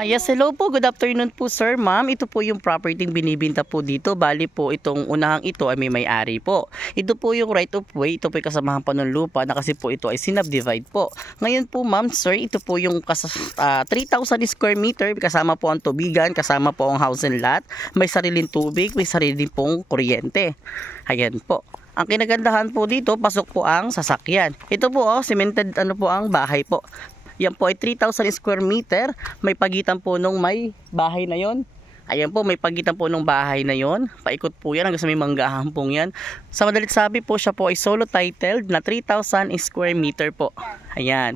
Yes, hello po. Good afternoon po, sir, ma'am. Ito po yung property binibinta po dito. Bali po, itong unahang ito ay may may-ari po. Ito po yung right of way. Ito po yung kasamahan pa ng lupa na kasi po ito ay sinubdivide po. Ngayon po, ma'am, sir, ito po yung 3,000 square meter. Kasama po ang tubigan, kasama po ang house and lot. May sariling tubig, may sariling pong kuryente. Ayan po. Ang kinagandahan po dito, pasok po ang sasakyan. Ito po, cemented po ang bahay po. Yan po ay 3,000 square meter. May pagitan po nung may bahay na yon. Ayan po, may pagitan po nung bahay na yon. Paikot po yan hanggang sa may manggahan pong yan. Sa madalit sabi po, siya po ay solo titled na 3,000 square meter po. Ayan.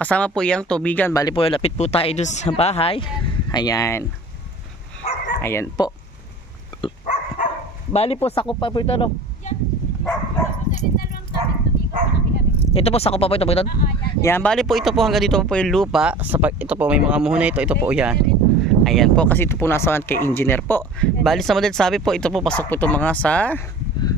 Kasama po yung tubigan. Bali po, lapit po tayo doon sa bahay. Ayan. Ayan po. Bali po, sakop pa po ito, no? Ito po, sakop pa po ito. Yan, bali po ito po hanggang dito po yung lupa. Ito po may mga muhon na ito. Ito po yan. Ayan po, kasi ito po nasa kay engineer po. Bali sa madalit sabi po, ito po pasok po ito mga sa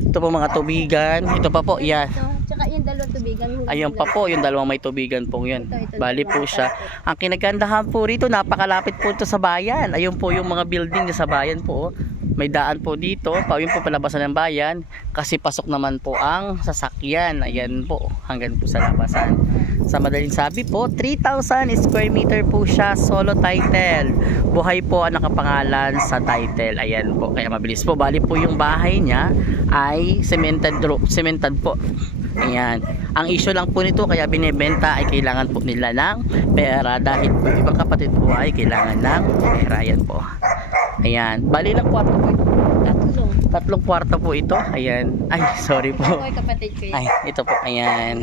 ito po mga tubigan. Ito pa po, yan. Tsaka yung dalawang tubigan. Ayun pa po, yung dalawang may tubigan po yun. Bali po siya. Ang kinagandahan po rito, napakalapit po ito sa bayan. Ayun po yung mga building sa bayan po. May daan po dito, yun po palabasan ng bayan. Kasi pasok naman po ang sasakyan. Ayan po, hanggang po sa labasan. Sa madaling sabi po, 3,000 square meter po siya, solo title. Buhay po ang nakapangalan sa title. Ayan po, kaya mabilis po. Bali po yung bahay niya ay cemented po. Ayan. Ang issue lang po nito kaya binebenta ay kailangan po nila ng pera dahil po ibang kapatid po ay kailangan ng pera. Ayan po. Ayan. Bali lang kwarto po ito. Tatlong kwarto po ito. Ayan. Ay, sorry po. Ako ay kapatid ko yun. Ay, ito po. Ayan.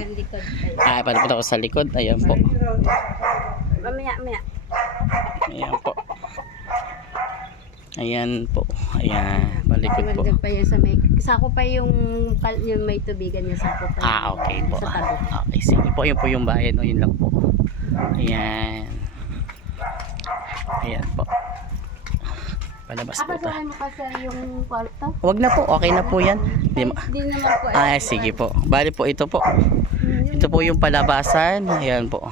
Ay, panapunta ko sa likod. Ayan po. Mamaya. Ayan po. Ayan po. Ayan. Balikod po. Pa yun sa may, sako pa yung may tubigan niya, sako pa. Okay po. Sa tabi. Okay, sige po. Yun po yung bayan. O, yun lang po. Ayan. Ayan po. Palabas po ito. Mo kasi yung kwarto? Wag na po. Okay na po yan. Hindi naman po. Ay, sige po. Bali po ito po. Ito po yung palabasan. Ayan po.